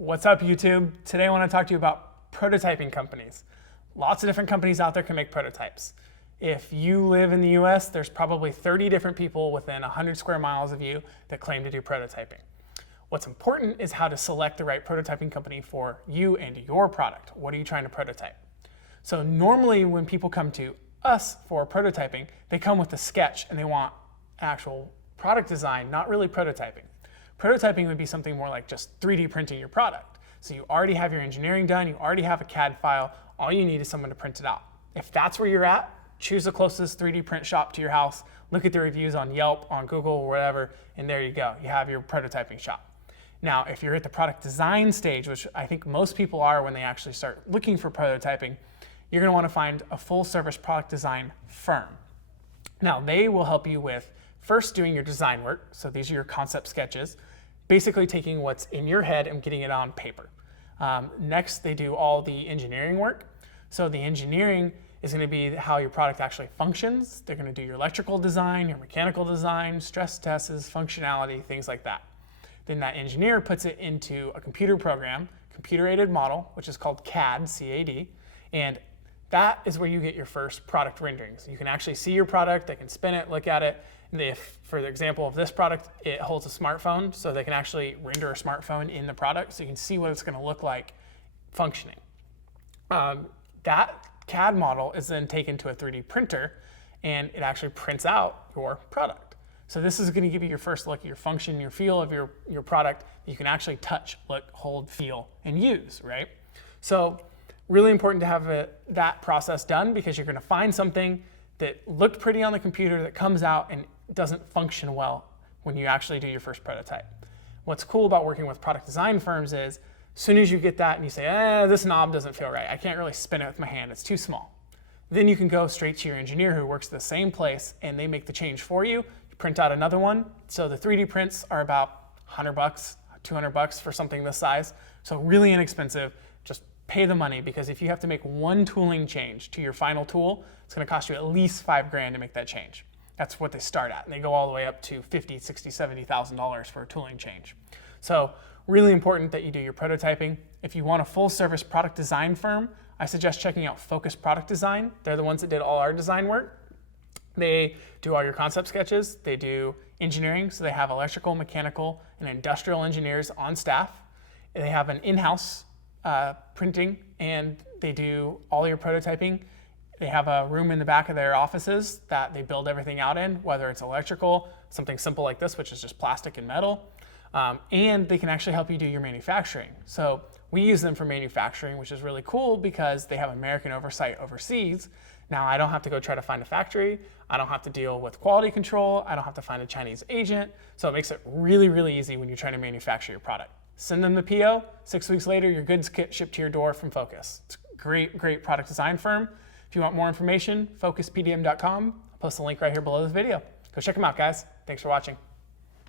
What's up, YouTube? Today I want to talk to you about prototyping companies. Lots of different companies out there can make prototypes. If you live in the US, there's probably 30 different people within 100 square miles of you that claim to do prototyping. What's important is how to select the right prototyping company for you and your product. What are you trying to prototype? So normally when people come to us for prototyping, they come with a sketch and they want actual product design, not really prototyping. Prototyping would be something more like just 3D printing your product. So you already have your engineering done, you already have a CAD file, all you need is someone to print it out. If that's where you're at, choose the closest 3D print shop to your house, look at the reviews on Yelp, on Google, or whatever, and there you go. You have your prototyping shop. Now, if you're at the product design stage, which I think most people are when they actually start looking for prototyping, you're gonna wanna find a full service product design firm. Now, they will help you with first doing your design work. So these are your concept sketches, basically taking what's in your head and getting it on paper. Next, they do all the engineering work. So the engineering is going to be how your product actually functions. They're going to do your electrical design, your mechanical design, stress tests, functionality, things like that. Then that engineer puts it into a computer program, computer-aided model, which is called CAD, C-A-D, and that is where you get your first product renderings. You can actually see your product, they can spin it, look at it. If, for the example of this product, it holds a smartphone, so they can actually render a smartphone in the product, so you can see what it's going to look like functioning. That CAD model is then taken to a 3D printer, and it actually prints out your product. So this is going to give you your first look at your function, your feel of your product that you can actually touch, look, hold, feel, and use, right? So really important to have that process done, because you're going to find something that looked pretty on the computer that comes out and doesn't function well when you actually do your first prototype. What's cool about working with product design firms is, as soon as you get that and you say, this knob doesn't feel right, I can't really spin it with my hand, it's too small. Then you can go straight to your engineer who works at the same place and they make the change for you. You print out another one. So the 3D prints are about $100, $200 for something this size. So really inexpensive. Just pay the money, because if you have to make one tooling change to your final tool, it's going to cost you at least $5,000 to make that change. That's what they start at, and they go all the way up to $50,000, $60,000, $70,000 for a tooling change. So really important that you do your prototyping. If you want a full service product design firm, I suggest checking out Focus Product Design. They're the ones that did all our design work. They do all your concept sketches. They do engineering, so they have electrical, mechanical, and industrial engineers on staff. They have an in-house printing, and they do all your prototyping. They have a room in the back of their offices that they build everything out in, whether it's electrical, something simple like this, which is just plastic and metal, and they can actually help you do your manufacturing. So we use them for manufacturing, which is really cool because they have American oversight overseas. Now, I don't have to go try to find a factory. I don't have to deal with quality control. I don't have to find a Chinese agent. So it makes it really, really easy when you're trying to manufacture your product. Send them the PO, 6 weeks later, your goods get shipped to your door from Focus. It's a great, great product design firm. If you want more information, focuspdm.com. I'll post the link right here below this video. Go check them out, guys. Thanks for watching.